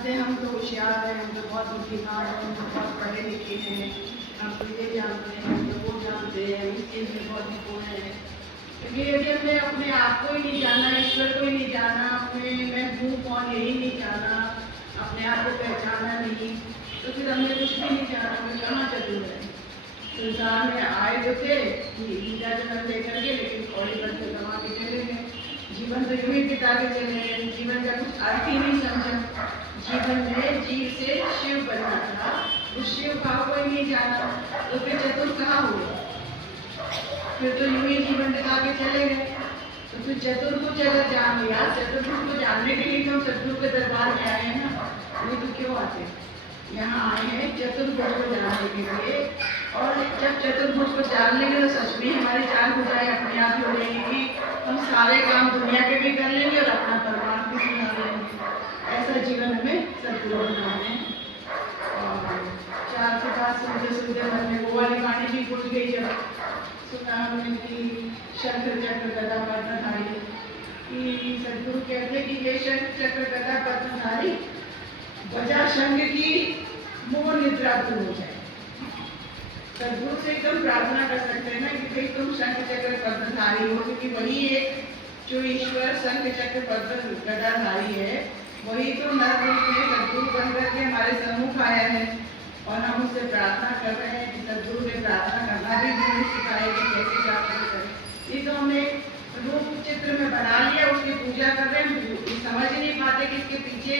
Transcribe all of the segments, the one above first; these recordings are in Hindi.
जानते हैं हम तो होशियार हैं, हम तो बहुत बुद्धिमान हैं, हम तो बहुत पढ़े लिखे हैं, हम तो ये जानते हैं, हम तो वो जानते हैं, हम इस चीज़ में बहुत निपुण हैं। क्योंकि यदि हमने अपने आप को ही नहीं जाना, ईश्वर को ही नहीं जाना, अपने मैं हूँ कौन यही नहीं जाना, अपने आप को पहचाना नहीं, तो फिर हमने कुछ भी नहीं जाना, हमें कहाँ चतुर है। संसार में आए तो थे लीला जन्म लेकर के, लेकिन थोड़ी बस कमा के चले गए। जीवन तो यूं ही बिता के चले गए, जीवन का कुछ अर्थ ही नहीं समझा। जीवन में जीव से शिव बनना था, उस शिव भाव को ही नहीं जाना, तो फिर चतुर कहाँ हुए? फिर तो यूं ही जीवन बिता के चले गए। तो फिर चतुर्भुज अगर जान लिया, चतुर्भुज को जानने के लिए हम सतगुरु के दरबार में आए हैं ना, नहीं तो क्यों आते? यहाँ आए हैं चतुर्भुज को जानने के लिए। और जब चतुर्भुज को जान लेंगे तो सच में हमारी चार भुजाएं अपने आप हो जाएंगी, हम सारे काम दुनिया के भी कर लेंगे और अपना परिवार भी संभाल लेंगे। ऐसा जीवन हमें सतगुरु बनाना है। और चार के बाद सुनते सुनते मन में वो वाली वाणी भी भूल गई, जब सुना हमने कि शंख चक्र गदा पद्मधारी, कि सतगुरु कहते कि ये शंख चक्र गदा पद्मधारी बजा शंख की मोह निद्रा दूर हो जाए। सदगुरु से एकदम प्रार्थना कर सकते हैं ना कि भाई तुम शंख चक्र पद्मधारी हो, क्योंकि वही एक जो ईश्वर शंख चक्र पद्म गदाधारी है, वही तो नर रूप में सदगुरु बनकर के हमारे सम्मुख आया है। और हम उससे प्रार्थना कर रहे हैं कि सदगुरु ने प्रार्थना करना भी हमें सिखाए कि कैसे प्रार्थना करें। ये तो हमने रूप चित्र में बना लिया, उसकी पूजा कर रहे हैं, समझ ही नहीं पाते कि इसके पीछे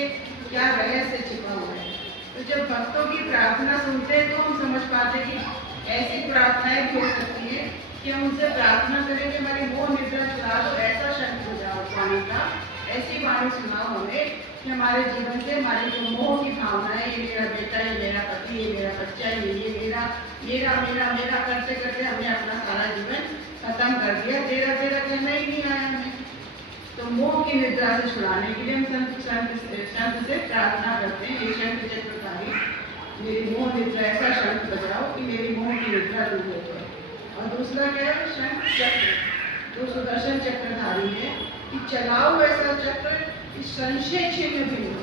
क्या रहस्य छिपा हुआ है। तो जब भक्तों की प्रार्थना सुनते हैं तो हम समझ पाते कि ऐसी प्रार्थनाएं भी हो सकती है कि हम उनसे प्रार्थना करें कि हमारी मोह निद्रा चुरा दो, ऐसा शंख बजाओ पानी का, ऐसी वाणी सुनाओ हमें कि हमारे जीवन से हमारी जो मोह की भावना है, ये मेरा बेटा, ये मेरा पति, ये मेरा बच्चा, ये मेरा मेरा मेरा मेरा करते करते हमने अपना सारा जीवन खत्म कर दिया। तेरा तेरा कहना ही नहीं आया हमें। तो मोह की निद्रा से छुड़ाने के लिए हम शंख से प्रार्थना करते हैं, ये शंख चक्रधारी मेरी मोह निद्रा, ऐसा शंख बजाओ कि मेरी मोह की निद्रा दूर हो जाए। और दूसरा क्या है? शंख चक्र, जो सुदर्शन चक्रधारी है, कि चलाओ ऐसा चक्र कि संशय छिन्न भी हो।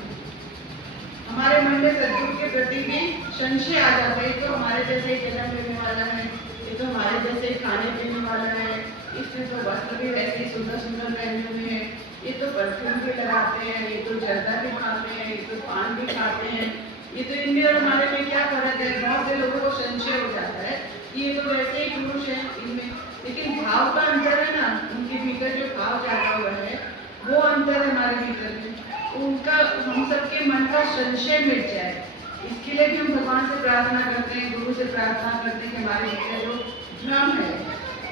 हमारे मन में सदगुरु के प्रति भी संशय आ जाता है, तो हमारे जैसे ही जन्म लेने वाला है, ये तो हमारे जैसे खाने पीने वाला है, इसने तो वस्त्र भी वैसे ही सुंदर सुंदर पहने हुए हैं, ये तो परफ्यूम भी लगाते हैं, ये तो जर्दा भी खाते हैं, ये तो पान भी खाते हैं, ये तो इनमें और हमारे में क्या फर्क है? बहुत से लोगों को संशय हो जाता है कि ये तो वैसे ही पुरुष है इनमें, लेकिन भाव का अंतर है ना, उनके भीतर जो भाव जागा हुआ है वो अंतर है हमारे भीतर में, उनका हम सबके मन का संशय मिट जाए। इसके लिए भी हम भगवान से प्रार्थना करते हैं, गुरु से प्रार्थना करते हैं कि हमारे भीतर जो भ्रम है,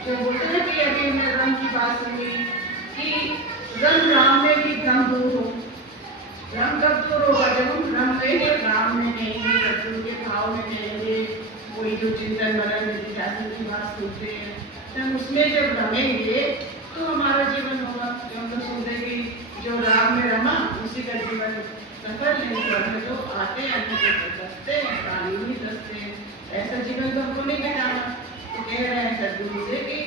जो बोलते हैं कि अभी हमने भ्रम की बात सुनी कि रंग राम में भी भ्रम दूर हो। भ्रम कब दूर होगा? जब हम भ्रम लेंगे, राम में रहेंगे, सतगुरु के भाव में रहेंगे, वही जो चिंतन मनन निधिध्यासन की बात सुनते हैं, तो उसमें जब रमेंगे तो हमारा जीवन होगा। जो हम तो सुनते कि जो राम में रमा उसी का जीवन सफल, नहीं करने तो आते हैं अन्य दसते हैं, प्राणी भी दसते हैं, ऐसा जीवन तो हमको नहीं बिताना। तो कह रहे हैं सदगुरु से कि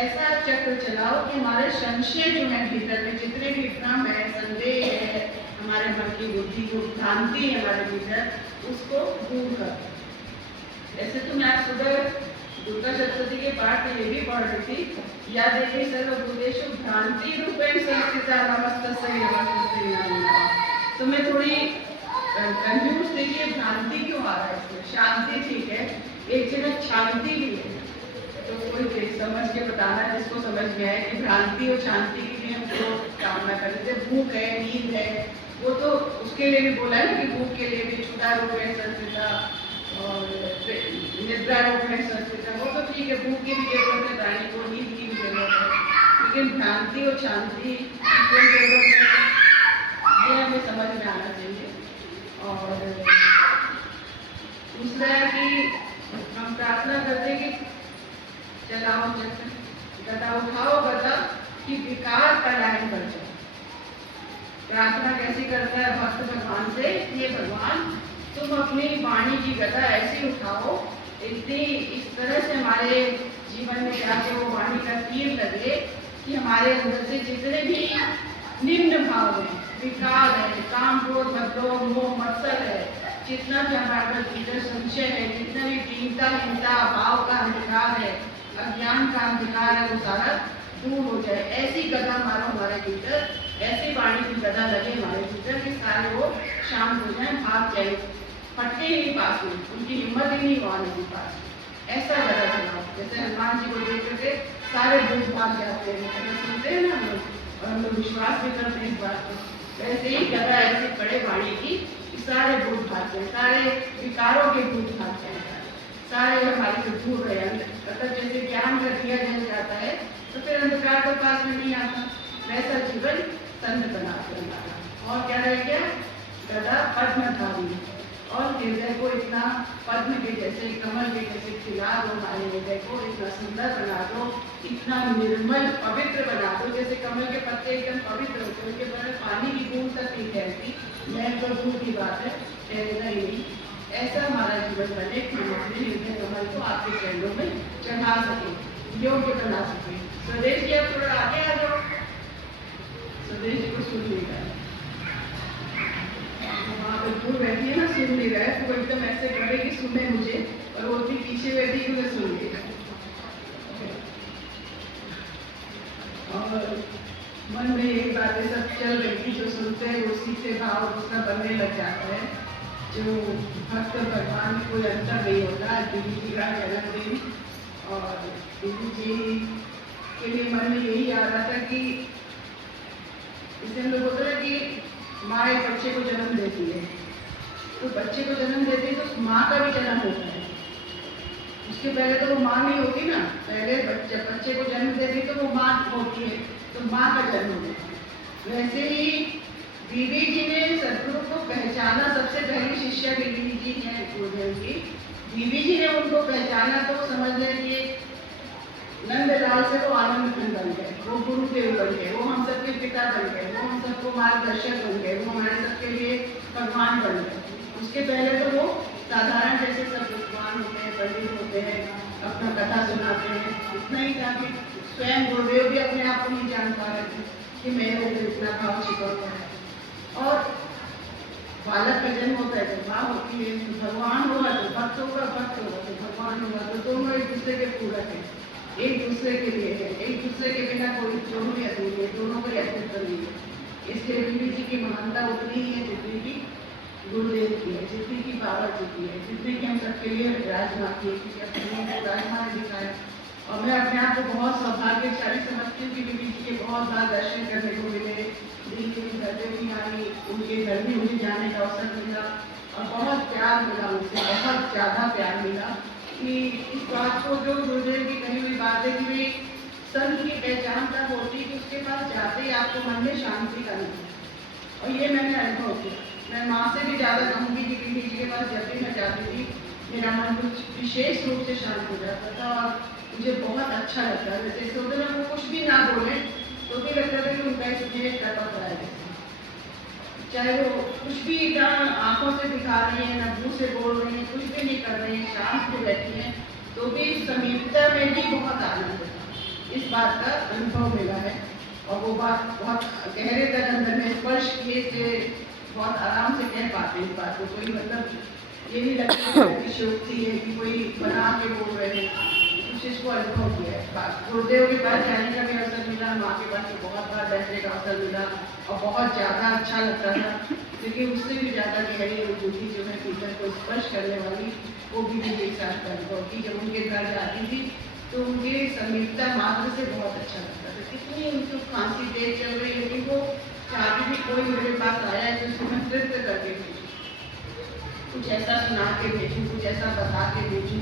ऐसा चक्र चलाओ कि हमारे संशय जो है भीतर में, जितने भी भ्रम है, संदेह है, हमारे मन की बुद्धि को भ्रांति है हमारे भीतर, उसको दूर कर। ऐसे तो मैं आज सुबह दुर्गा सप्तशती के पाठ में ये भी पढ़ रही थी, या देवी सर्वभूतेषु भ्रांति रूपेण संस्थिता नमस्तस्यै नमस्तस्यै नमो नमः। तो मैं थोड़ी कंफ्यूज थी कि भ्रांति क्यों आ रहा है इसमें? शांति ठीक है, एक जगह शांति भी है, तो कोई समझ के बताना जिसको समझ में आए कि भ्रांति और शांति की भी हमको कामना करते थे। भूख है, नींद है, वो तो उसके लिए भी बोला है कि भूख के लिए भी क्षुधा रूप है संस्कृता और निद्रा रूप है संस्कृता, वो तो ठीक है, भूख की भी जरूरत है प्राणी को, नींद की भी जरूरत है, लेकिन भ्रांति और शांति की कोई जरूरत नहीं है, ये हमें समझ में आना चाहिए। और दूसरा है कि हम प्रार्थना करते हैं कि चलाओ चक्र, गदा उठाओ गदा कि विकार पलायन कर जाओ। प्रार्थना कैसी करता है भक्त भगवान से? ये भगवान तुम अपनी वाणी की गदा ऐसी उठाओ, इतनी इस तरह से हमारे जीवन में जाके वो वाणी का तीर लगे कि हमारे अंदर से जितने भी निम्न भाव है, विकार है, काम क्रोध मद्रोह मोह मत्सर है, जितना भी हमारे भीतर संशय है, जितना भी दीनता हिंसा भाव का अंधकार है, अज्ञान का अंधकार है, वो सारा दूर हो जाए। ऐसी गदा मारो हमारे भीतर, ऐसी वाणी की गदा लगे हमारे भीतर कि सारे वो शांत हो जाए, भाग जाए, फटके ही नहीं पास में, उनकी हिम्मत ही नहीं हुआ नहीं पास। ऐसा गदा चलाओ, जैसे हनुमान जी को देख करके सारे दूध भाग जाते हैं, ऐसा सुनते हैं ना हम लोग, और हम लोग विश्वास भी करते हैं इस बात को। वैसे ही गदा ऐसी पड़े वाणी की, सारे भूत भाग जाए, सारे विकारों के भूत भाग जाए, सारे हमारे से दूर रहे। मतलब जैसे ज्ञान का दिया जल जाता है तो फिर अंधकार तो पास में नहीं आता, वैसा जीवन संत बना कर। और क्या रह गया? गदा पद्मधारी, और हृदय को इतना पद्म के जैसे, कमल के जैसे खिला दो, हमारे हृदय को इतना सुंदर बना दो, इतना निर्मल पवित्र बना दो, जैसे कमल के पत्ते एकदम पवित्र होते हैं, उनके बारे पानी की बूंद तक नहीं ठहरती, मैं तो दूर की बात है, ठहरेगा ही नहीं। ऐसा हमारा जीवन बने कि हम अपने हृदय कमल को आपके चरणों में चढ़ा सके, योग्य बना सके। स्वदेश जी आप थोड़ा आगे आ जाओ, स्वदेश जी को सुन लेगा, वहाँ पे दूर बैठी है ना, सुन नहीं रहा है, तो वो एकदम ऐसे करे कि सुने मुझे, और वो भी पीछे बैठी है, उन्हें सुन लेगा। और मन में एक बातें सब चल रही थी, जो सुनते हैं उसी से भाव दूसरा बनने लग जाता है। जो भक्त भगवान में कोई अंतर नहीं होता। दीदी जी का जन्मदिन, और दीदी जी के लिए मन में यही आ रहा था कि इससे हम लोग होता है कि माँ एक बच्चे को जन्म देती है, तो बच्चे को जन्म देती है तो माँ का भी जन्म होता है। उसके पहले तो वो माँ नहीं होती ना, पहले बच्चे को जन्म देती तो वो माँ होती है, तो माँ का जन्म होता है। वैसे ही दीदी जी ने सदगुरु को पहचाना, सबसे पहली शिष्या दीदी जी हैं गुरुदेव की। दीदी जी ने उनको पहचाना तो समझ लें कि नंदलाल से वो आनंद बन गए, वो गुरुदेव बन गए, वो हम सबके पिता बन गए, वो हम सबको मार्गदर्शक बन गए, वो हमारे सबके लिए भगवान बन गए। उसके पहले तो वो साधारण जैसे सब विद्वान होते हैं, पंडित होते हैं, अपना कथा सुनाते हैं, इतना ही था कि स्वयं गुरुदेव भी अपने आप को नहीं जान पा रहे थे कि मेरे अंदर इतना भाव छिपा हुआ है। और बालक का जन्म होता है तो माँ होती है, तो भगवान होगा तो भक्त होगा, भक्त होगा तो भगवान होगा, तो दोनों एक दूसरे के पूरक है, एक दूसरे के लिए है, एक दूसरे के बिना कोई दोनों ही अधूरे है, दोनों का अस्तित्व नहीं है। इसलिए दीदी जी की महानता उतनी ही है जितनी की गुरुदेव की है, जितनी की बाबा जी की है, जितनी की हम सबके लिए राजमा की है, क्योंकि अपने राजमा ने दिखाया। और मैं अपने आप को बहुत सौभाग्यशाली समझती हूँ कि दीदी जी के बहुत बार दर्शन करने को मिले, दिल्ली की घर पे भी आई, उनके घर भी मुझे जाने का अवसर मिला, और बहुत प्यार मिला उनसे, बहुत ज़्यादा प्यार मिला कि इस बात को जो गुरुदेव की कही हुई बात है कि भाई संत की पहचान तब होती है कि उसके पास जाते ही आपको मन में शांति का मिले। और ये मैंने अनुभव किया। मैं माँ से भी ज़्यादा कहूँगी कि दीदी जी के पास जब भी मैं जाती थी मेरा मन कुछ विशेष रूप से शांत हो जाता था, और मुझे बहुत अच्छा लगता है। जैसे सोचते ना वो कुछ भी ना बोले तो भी लगता था कि उनका इसमें टपक रहा है, चाहे वो कुछ भी ना आंखों से दिखा रही है, ना मुँह से बोल रही है, कुछ भी नहीं कर रही है, शांत से बैठी है, तो भी समीपता में भी बहुत आनंद था। इस बात का अनुभव मिला है, और वो बात बहुत गहरे तक अंदर में स्पर्श किए से बहुत आराम से कह पाते हैं इस बात को। कोई मतलब ये नहीं लगता कि शोक्ति है कि कोई बना के बोल रहे हैं, कुछ इसको अनुभव किया है। गुरुदेव के पास जाने का भी अवसर मिला, माँ के पास बहुत बार बैठने का अवसर मिला, और बहुत ज़्यादा अच्छा लगता था, क्योंकि उससे भी ज़्यादा गहरी अनुभूति जो है भीतर को स्पर्श करने वाली, वो भी मेरे साथ अनुभव की। जब उनके घर जाती थी तो उनके समीपता मात्र से बहुत अच्छा लगता था। कितनी उनको खांसी तेज चल रही है, लेकिन वो चाहती थी कोई मेरे पास आया है तो उसको मैं तृप्त करके भेजूँ, कुछ ऐसा सुना के भेजूँ, कुछ ऐसा बता के भेजूँ,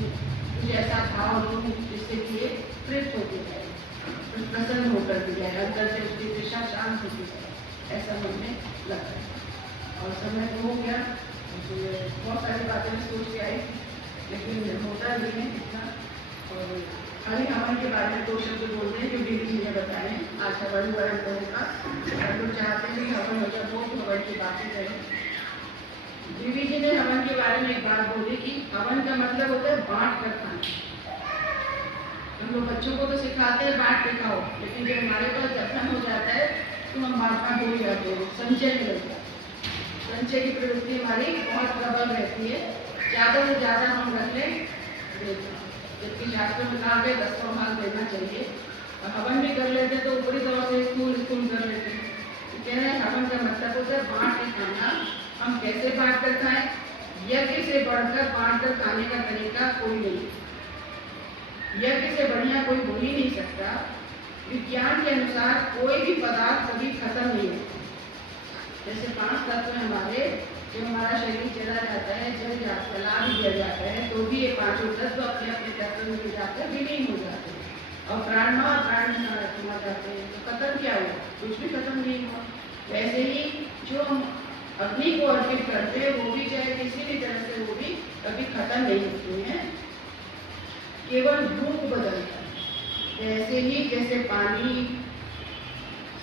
कुछ ऐसा भाव दूँ जिससे कि ये तृप्त होते जाए, प्रसन्न होकर के जाए, अंदर से उसकी दिशा शांत होती जाए, ऐसा मन में लगता है। और समय हो गया, बहुत सारी बातें सोच के आई, लेकिन होता नहीं है इतना। और खाली हवन के बारे में 2 शब्द बोलते हैं जो दीदी जी ने बताए। आज हवन वरण करेगा, हम लोग चाहते हैं हवन हो जाए, बहुत हवन की बातें करें। दीदी जी ने हवन के बारे में एक बात बोली कि हवन का मतलब होता है बांट कर खाना। हम लोग बच्चों को तो सिखाते हैं बांट के खाओ, लेकिन जब हमारे पास दफन हो जाता है तो हम बांटना भूल जाते हैं, संचय में लगता है। संचय की प्रवृत्ति हमारी बहुत प्रबल रहती है, ज़्यादा से ज़्यादा हम रख लें देते हैं, जबकि शास्त्र में कहा गया 10वां भाग देना चाहिए। और हवन भी कर लेते तो ऊपरी तौर से स्थूल कर लेते हैं। तो कह रहे हैं हवन का मतलब होता है बांट के खाना। हम कैसे बांट कर खाएं? यज्ञ से बढ़कर बांट कर खाने का तरीका कोई नहीं, यज्ञ से बढ़िया कोई हो ही नहीं सकता। विज्ञान के अनुसार कोई भी पदार्थ कभी खत्म नहीं होता। जैसे 5 तत्व हमारे, जब हमारा शरीर चला जाता है, जब जला भी दिया जाता है, तो भी ये 5 तत्व अपने अपने तत्व में जाकर विलीन हो जाते हैं और प्राण समा जाते हैं। तो खत्म क्या हुआ? कुछ भी खत्म नहीं हुआ। वैसे ही जो हम अग्नि को अर्पित करते हैं, वो भी चाहे किसी भी तरह से, वो भी कभी खत्म नहीं होते हैं, केवल रूप बदलता है। ऐसे ही जैसे पानी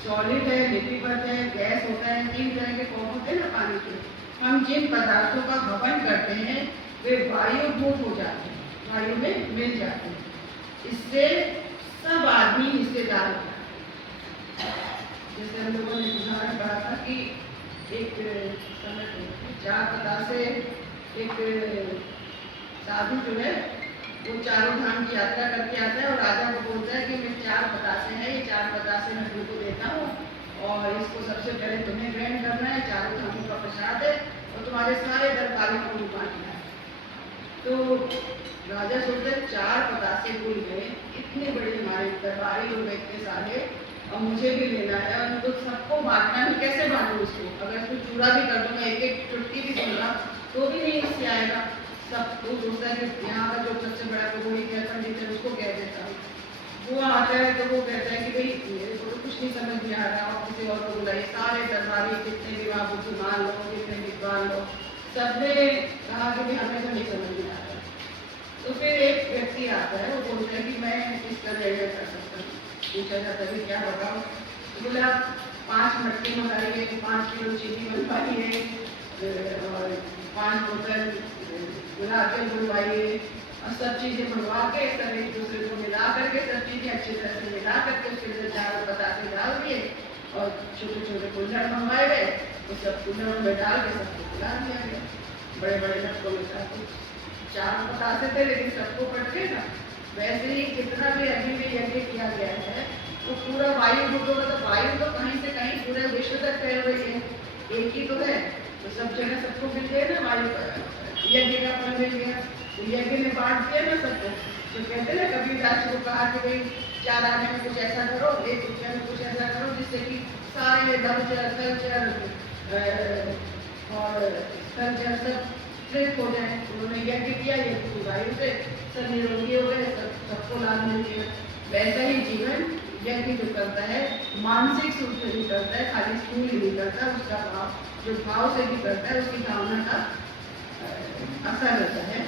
सॉलिड है, लिक्विड है, गैस होता है, 3 तरह के फॉर्म होते हैं ना पानी के। हम जिन पदार्थों का हवन करते हैं वे वायुभूत हो जाते हैं, वायु में मिल जाते हैं। इससे सब आदमी हिस्सेदार होता है। जैसे हम लोगों ने उदाहरण पढ़ा था कि एक समय 4 पतासे, एक साधु जो है वो चारों धाम की यात्रा करके आता है और राजा को बोलता है कि मैं 4 पतासे हैं, ये 4 पतासे मैं तुमको देता हूँ और इसको सबसे पहले तुम्हें ग्रहण करना है, चारों धामों का प्रसाद है और तुम्हारे सारे दरबारी को बांटना है। तो राजा सोचते 4 पतासे भूल गए, इतने बड़े हमारे दरबारी लोग इतने सारे और मुझे भी लेना है और तो सबको बांटना है, कैसे बांटूं उसको? अगर इसको चूड़ा भी कर दूंगा, एक एक चुटकी भी दूंगा तो भी नहीं इससे आएगा। सब तो सोचता है कि यहाँ का जो सबसे बड़ा तो वही पंडित है, उसको कह देता हूँ। वो आता है तो वो कहता है कि भाई मेरे को तो कुछ नहीं समझ में आ रहा, और किसी और को बुलाइए। सारे दरबारी जितने भी वहाँ बुद्धिमान लोग, जितने विद्वान लोग, सबने कहा कि हमें तो नहीं समझ में आ रहा। तो फिर एक व्यक्ति आता है, वो बोलता है कि मैं इस तरह कर सकता हूँ। पूछा जाता है क्या बताओ? तो बोला 5 मटके मंगाइए, 5 किलो चीनी बनवाइए और 5 बोतल गुलाब जल बनवाइए और सब चीज़ें बनवा के सब एक दूसरे को मिला करके सब चीज़ें अच्छी तरह से मिला करके उसके अंदर 4 पतासे डाल दिए और छोटे छोटे कुल्हड़ मंगवाए गए, तो सब कुल्हड़ों में डाल के सबको खिला दिया गया। बड़े बड़े मटकों में साथ 4 पतासे थे लेकिन सबको पड़ते ना। वैसे ही कितना भी अभी भी यज्ञ किया गया है तो पूरा वायु मतलब वायु तो कहीं से कहीं पूरे विश्व तक फैल रही है, एक ही तो है, तो सब जगह सबको मिल गए ना वायु का यज्ञ का फल मिल गया। तो यज्ञ ने बांट दिया ना सबको। तो कहते ना कबीरदास को कहा कि भाई 4 आने में कुछ ऐसा करो, 1 रुपये में कुछ ऐसा करो जिससे कि सारे कल्चर और कल्चर सब तृप्त हो जाए। उन्होंने यज्ञ किया, यज्ञ की वायु से सब निरोगी हो गए, सबको लाभ मिल गया। वैसा ही जीवन यज्ञ जो करता है मानसिक रूप से भी करता है, खाली स्थूल ही नहीं करता, उसका भाव जो भाव से भी करता है, उसकी भावना का असर रहता है।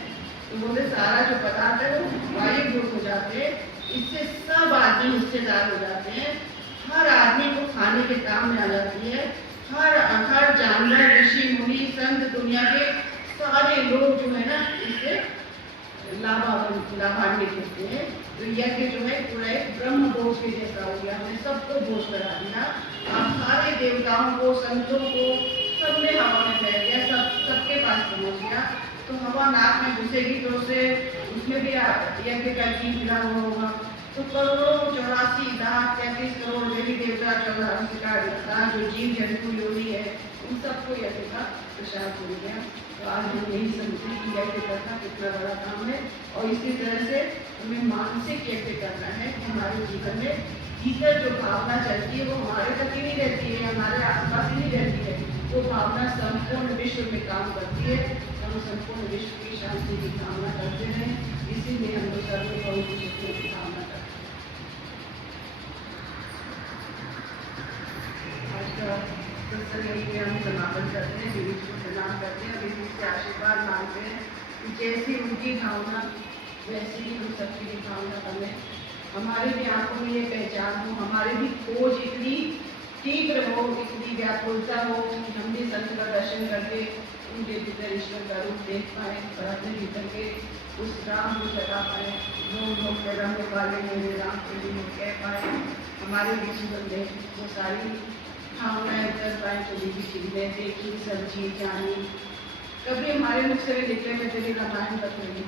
तो बोले सारा जो पदार्थ है वो वायुभूत हो जाते हैं, इससे सब आदमी हिस्सेदार हो जाते हैं, हर आदमी को खाने के काम में आ जाती है। हर जानवर, ऋषि मुनि, संत, दुनिया के सारे लोग जो है ना इससे लाभान्वित होते हैं। तो यज्ञ जो है पूरा एक ब्रह्म भोज के जैसा हो गया, हमने सबको भोज करा दिया। आप सारे देवताओं को, संतों को सबने हवा में फैल गया, सबके पास पहुँच गया। तो हवा नाक में घुसेगी तो उसे उसमें भी यज्ञ का घी मिला हुआ होगा। तो करोड़ों 84 लाख 33 करोड़ देवी देवता 84 जो जीव जंतु योनि है, उन सबको यज्ञ का प्रसाद मिल गया। तो आज हम यही समझे कि यज्ञ करना कितना बड़ा काम है और इसी तरह से हमें मानसिक यज्ञ करना है कि हमारे जीवन में भीतर जो भावना चलती है वो हमारे तक ही नहीं रहती है, हमारे आसपास ही नहीं रहती है, वो भावना संपूर्ण विश्व में काम करती है। हम संपूर्ण विश्व की शांति की कामना करते हैं, इसीलिए हम लोग सर्वभौम की कामना करते हैं। आज का सत्संग हम समापन करते हैं, विधि को प्रणाम करते हैं, विधि से आशीर्वाद मांगते हैं कि जैसी उनकी भावना वैसी ही हम सबकी भी भावना बने, हमारे भी आंखों में ये पहचान हो, हमारी भी खोज इतनी तीव्र हो, इतनी व्याकुलता हो कि हम भी संत का दर्शन करके उनके भीतर ईश्वर का रूप देख पाए और अपने भीतर के उस राम को जगा पाए, लोग के रंग वाले मेरे राम के लिए कह पाए। हमारे भी जीवन में वो सारी हाँ, मैं 10 बार चली गई थी, मैं देखी, सब्जी जानी, कभी हमारे मुख से भी निकले मैं तेरे रामायण बत रही।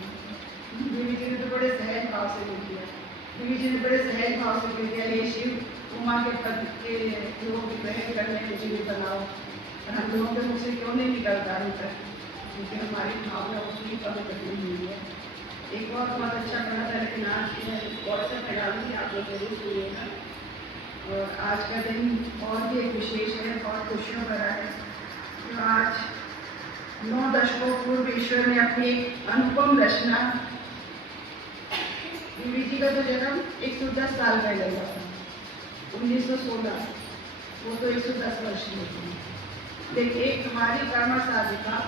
देवी जी ने तो बड़े सहज भाव से लिख दिया, देवी जी ने बड़े सहज भाव से लिख दिया, ये शिव उमा के पद के लोग ग्रहण करने के लिए बनाओ, और हम लोगों के मुख से क्यों नहीं निकलता है तक, क्योंकि हमारी भावना उतनी कम करनी हुई है। एक और बहुत अच्छा बना था, लेकिन आज व्हाट्सएप में डालूंगी, आप लोग जरूर सुनिएगा। और आज का दिन और भी एक विशेष है, बहुत खुशियों भरा है। तो आज 9 दशकों पूर्व ईश्वर ने अपनी एक अनुपम रचना, देवी जी का तो जन्म 110 साल पहले हुआ था, 1916, वो तो 110 वर्ष की थी। लेकिन एक हमारी कर्म साधिका